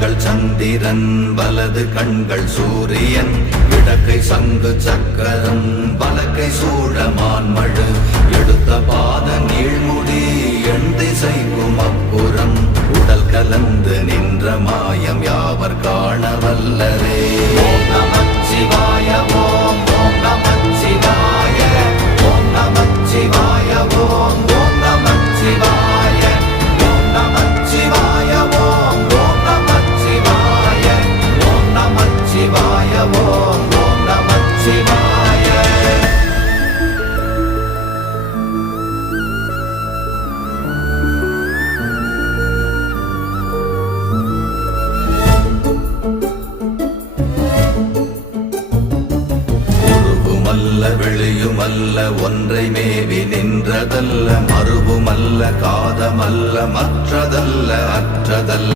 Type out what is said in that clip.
கண்கள் சந்திரன் வலது கண்கள் சூரியன் இடக்கை சங்கு சக்கரம் வலக்கை சூழமான்மழு எடுத்த பாத நீழ்முடி எண் திசைக்கும் அப்புறம் உடல் கலந்து நின்ற மாயம் யாவர் காண வல்லரே. ஓம் நமச்சிவாய ஓம் ஓம் நமச்சிவாய ஓம் நமச்சிவாய ஓம் ஓம் நமச்சிவாய ஓம் நமச்சிவாய ஓம் ஓம் நமச்சிவாய ஓம் நமச்சிவாய ஓம் ஓம் நமச்சிவாய. வெளியுமல்ல ஒன்றை மேவி நின்றதல்ல மறுவுமல்ல காதமல்ல மற்றதல்ல அற்றதல்ல